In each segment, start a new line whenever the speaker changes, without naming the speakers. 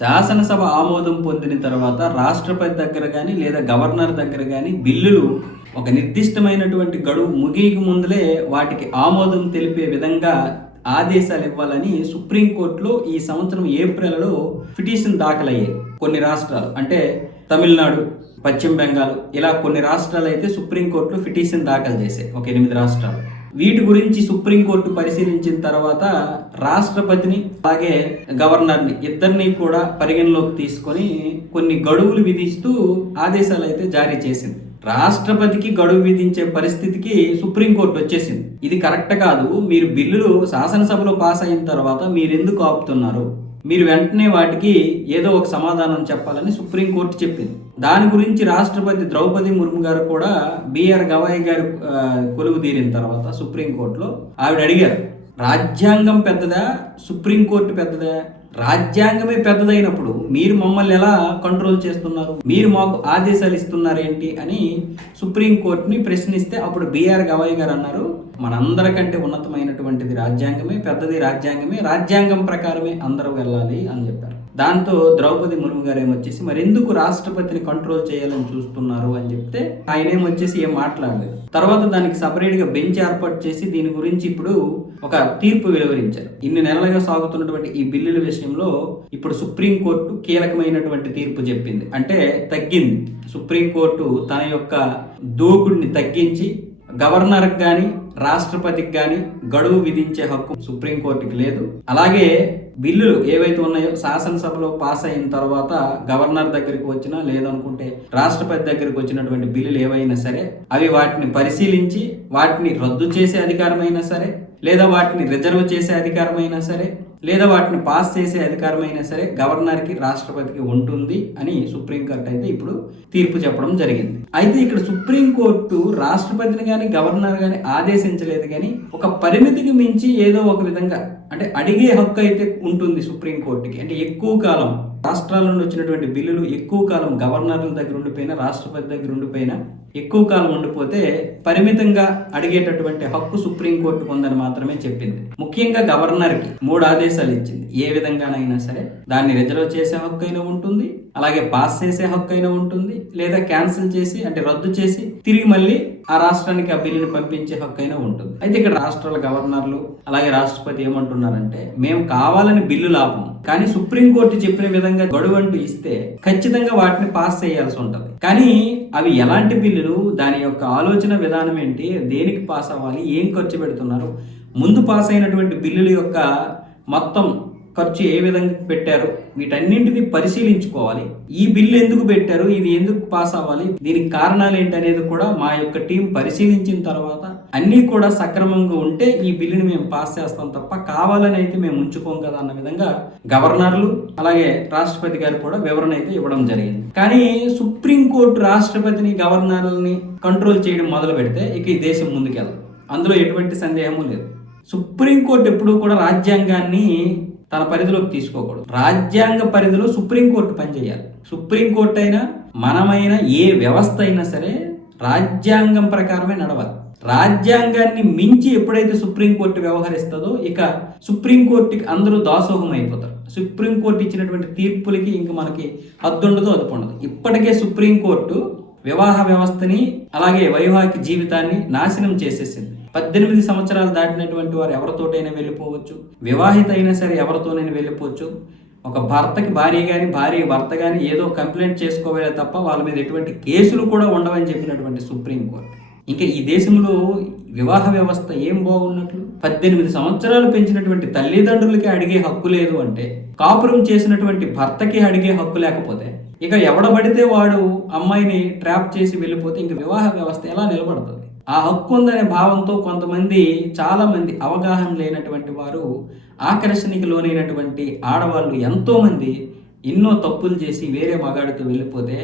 శాసనసభ ఆమోదం పొందిన తర్వాత రాష్ట్రపతి దగ్గర కానీ లేదా గవర్నర్ దగ్గర కానీ బిల్లులు ఒక నిర్దిష్టమైనటువంటి గడువు ముగియక ముందులే వాటికి ఆమోదం తెలిపే విధంగా ఆదేశాలు ఇవ్వాలని సుప్రీంకోర్టులో ఈ సంవత్సరం ఏప్రిల్లో పిటిషన్ దాఖలయ్యాయి. కొన్ని రాష్ట్రాలు అంటే తమిళనాడు పశ్చిమ బెంగాల్ ఇలా కొన్ని రాష్ట్రాలు అయితే సుప్రీంకోర్టులో పిటిషన్ దాఖలు చేశాయి. ఒక ఎనిమిది రాష్ట్రాలు. వీటి గురించి సుప్రీంకోర్టు పరిశీలించిన తర్వాత రాష్ట్రపతిని అలాగే గవర్నర్ని ఇద్దరిని కూడా పరిగణలోకి తీసుకొని కొన్ని గడువులు విధిస్తూ ఆదేశాలు అయితే జారీ చేసింది. రాష్ట్రపతికి గడువు విధించే పరిస్థితికి సుప్రీంకోర్టు వచ్చేసింది. ఇది కరెక్ట్ కాదు. మీరు బిల్లులు శాసనసభలో పాస్ అయిన తర్వాత మీరెందుకు ఆపుతున్నారు? మీరు వెంటనే వాటికి ఏదో ఒక సమాధానం చెప్పాలని సుప్రీంకోర్టు చెప్పింది. దాని గురించి రాష్ట్రపతి ద్రౌపది ముర్ము గారు కూడా బిఆర్ గవాయి గారు కొలువు తీరిన తర్వాత సుప్రీంకోర్టులో ఆవిడ అడిగారు. రాజ్యాంగం పెద్దదా? సుప్రీంకోర్టు పెద్దదా? రాజ్యాంగమే పెద్దదైనప్పుడు మీరు మమ్మల్ని ఎలా కంట్రోల్ చేస్తున్నారు? మీరు మాకు ఆదేశాలు ఇస్తున్నారు ఏంటి అని సుప్రీంకోర్టుని ప్రశ్నిస్తే అప్పుడు బీఆర్ గవాయ్ గారు అన్నారు మనందరికంటే ఉన్నతమైనటువంటిది రాజ్యాంగమే పెద్దది రాజ్యాంగమే రాజ్యాంగం ప్రకారమే అందరూ వెళ్ళాలి అని చెప్పారు. దాంతో ద్రౌపది ముర్ము గారు ఏమొచ్చేసి మరి ఎందుకు రాష్ట్రపతిని కంట్రోల్ చేయాలని చూస్తున్నారు? అని చెప్తే ఆయన ఏమొచ్చేసి ఏం మాట్లాడలేదు. తర్వాత దానికి సపరేట్గా బెంచ్ ఏర్పాటు చేసి దీని గురించి ఇప్పుడు ఒక తీర్పు వెలువరించారు. ఇన్ని నెలలుగా సాగుతున్నటువంటి ఈ బిల్లుల విషయంలో ఇప్పుడు సుప్రీంకోర్టు కీలకమైనటువంటి తీర్పు చెప్పింది. అంటే తగ్గింది. సుప్రీంకోర్టు తన యొక్క దూకుడిని తగ్గించి గవర్నర్కి కానీ రాష్ట్రపతికి కానీ గడువు విధించే హక్కు సుప్రీంకోర్టుకి లేదు. అలాగే బిల్లులు ఏవైతే ఉన్నాయో శాసనసభలో పాస్ అయిన తర్వాత గవర్నర్ దగ్గరికి వచ్చినా లేదనుకుంటే రాష్ట్రపతి దగ్గరికి వచ్చినటువంటి బిల్లులు ఏవైనా సరే అవి వాటిని పరిశీలించి వాటిని రద్దు చేసే అధికారమైనా సరే లేదా వాటిని రిజర్వ్ చేసే అధికారమైనా సరే లేదా వాటిని పాస్ చేసే అధికారమైనా సరే గవర్నర్కి రాష్ట్రపతికి ఉంటుంది అని సుప్రీంకోర్టు అయితే ఇప్పుడు తీర్పు చెప్పడం జరిగింది. అయితే ఇక్కడ సుప్రీంకోర్టు రాష్ట్రపతిని కానీ గవర్నర్ కానీ ఆదేశించలేదు కానీ ఒక పరిమితికి మించి ఏదో ఒక విధంగా అంటే అడిగే హక్కు అయితే ఉంటుంది సుప్రీంకోర్టుకి అంటే ఎక్కువ కాలం రాష్ట్రాల నుండి వచ్చినటువంటి బిల్లులు ఎక్కువ కాలం గవర్నర్ల దగ్గర ఉండిపోయినా రాష్ట్రపతి దగ్గర ఉండిపోయినా ఎక్కువ కాలం ఉండిపోతే పరిమితంగా అడిగేటటువంటి హక్కు సుప్రీంకోర్టుకు ఉందని మాత్రమే చెప్పింది. ముఖ్యంగా గవర్నర్కి మూడు ఆదేశాలు ఇచ్చింది. ఏ విధంగానైనా సరే దాన్ని రిజర్వ్ చేసే హక్కు అయినా ఉంటుంది అలాగే పాస్ చేసే హక్కు అయినా ఉంటుంది లేదా క్యాన్సిల్ చేసి అంటే రద్దు చేసి తిరిగి మళ్ళీ ఆ రాష్ట్రానికి ఆ బిల్లుని పంపించే హక్కు అయినా ఉంటుంది. అయితే ఇక్కడ రాష్ట్రాల గవర్నర్లు అలాగే రాష్ట్రపతి ఏమంటున్నారంటే మేము కావాలని బిల్లు లాభం కానీ సుప్రీంకోర్టు చెప్పిన విధంగా గడువు అంటూ ఇస్తే ఖచ్చితంగా వాటిని పాస్ చేయాల్సి ఉంటుంది. కానీ అవి ఎలాంటి బిల్లులు దాని యొక్క ఆలోచన విధానం ఏంటి దేనికి పాస్ అవ్వాలి ఏం ఖర్చు పెడుతున్నారు ముందు పాస్ అయినటువంటి బిల్లుల యొక్క మొత్తం ఖర్చు ఏ విధంగా పెట్టారు వీటన్నింటిని పరిశీలించుకోవాలి. ఈ బిల్లు ఎందుకు పెట్టారు? ఇది ఎందుకు పాస్ అవ్వాలి? దీనికి కారణాలు ఏంటి అనేది కూడా మా యొక్క టీం పరిశీలించిన తర్వాత అన్నీ కూడా సక్రమంగా ఉంటే ఈ బిల్లుని మేము పాస్ చేస్తాం తప్ప కావాలని అయితే మేము ఉంచుకోం కదా అన్న విధంగా గవర్నర్లు అలాగే రాష్ట్రపతి గారు కూడా వివరణ అయితే ఇవ్వడం జరిగింది. కానీ సుప్రీంకోర్టు రాష్ట్రపతిని గవర్నర్లని కంట్రోల్ చేయడం మొదలు పెడితే ఇక ఈ దేశం ముందుకెళ్ళదు. అందులో ఎటువంటి సందేహము లేదు. సుప్రీంకోర్టు ఎప్పుడూ కూడా రాజ్యాంగాన్ని తన పరిధిలోకి తీసుకోకూడదు. రాజ్యాంగ పరిధిలో సుప్రీంకోర్టు పనిచేయాలి. సుప్రీంకోర్టు అయినా మనమైన ఏ వ్యవస్థ అయినా సరే రాజ్యాంగం ప్రకారమే నడవాలి. రాజ్యాంగాన్ని మించి ఎప్పుడైతే సుప్రీంకోర్టు వ్యవహరిస్తుందో ఇక సుప్రీంకోర్టుకి అందరూ దాసోహం అయిపోతారు. సుప్రీంకోర్టు ఇచ్చినటువంటి తీర్పులకి ఇంక మనకి అద్దుండదో అదుపు ఉండదు ఇప్పటికే సుప్రీంకోర్టు వివాహ వ్యవస్థని అలాగే వైవాహిక జీవితాన్ని నాశనం చేసేసింది. పద్దెనిమిది సంవత్సరాలు దాటినటువంటి వారు ఎవరితోటైనా వెళ్ళిపోవచ్చు? వివాహిత అయినా సరే ఎవరితోనైనా వెళ్ళిపోవచ్చు? ఒక భర్తకి భార్య కానీ భార్య భర్త కానీ ఏదో కంప్లైంట్ చేసుకోవాలి తప్ప వాళ్ళ మీద ఎటువంటి కేసులు కూడా ఉండవని చెప్పినటువంటి సుప్రీంకోర్టు ఇంకా ఈ దేశంలో వివాహ వ్యవస్థ ఏం బాగున్నట్లు? పద్దెనిమిది సంవత్సరాలు పెంచినటువంటి తల్లిదండ్రులకి అడిగే హక్కు లేదు అంటే కాపురం చేసినటువంటి భర్తకి అడిగే హక్కు లేకపోతే ఇక ఎవడబడితే వాడు అమ్మాయిని ట్రాప్ చేసి వెళ్ళిపోతే ఇంక వివాహ వ్యవస్థ ఎలా నిలబడుతుంది? ఆ హక్కు ఉందనే భావంతో కొంతమంది చాలామంది అవగాహన లేనటువంటి వారు ఆకర్షణకి లోనైనటువంటి ఆడవాళ్ళు ఎంతోమంది ఎన్నో తప్పులు చేసి వేరే మగాడితో వెళ్ళిపోతే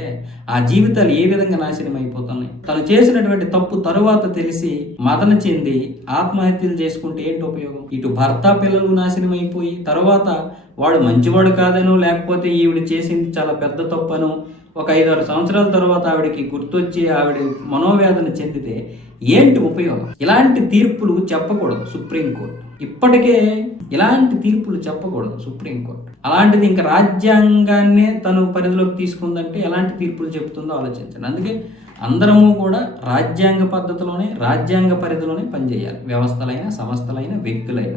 ఆ జీవితాలు ఏ విధంగా నాశనం అయిపోతున్నాయి? తను చేసినటువంటి తప్పు తరువాత తెలిసి మదన చెంది ఆత్మహత్యలు చేసుకుంటే ఏంటి ఉపయోగం? ఇటు భర్త పిల్లలు నాశనం అయిపోయి తర్వాత వాడు మంచివాడు కాదనో లేకపోతే ఈవిడ చేసింది చాలా పెద్ద తప్పను ఒక ఐదారు సంవత్సరాల తర్వాత ఆవిడకి గుర్తొచ్చి ఆవిడ మనోవేదన చెందితే ఏంటి ఉపయోగం? ఇలాంటి తీర్పులు చెప్పకూడదు సుప్రీంకోర్టు ఇప్పటికే ఇలాంటి తీర్పులు చెప్పకూడదు సుప్రీంకోర్టు అలాంటిది ఇంకా రాజ్యాంగాన్నే తను పరిధిలోకి తీసుకుందంటే ఎలాంటి తీర్పులు చెబుతుందో ఆలోచించండి. అందుకే అందరము కూడా రాజ్యాంగ పద్ధతిలోనే రాజ్యాంగ పరిధిలోనే పనిచేయాలి. వ్యవస్థలైన సంస్థలైన వ్యక్తులైన.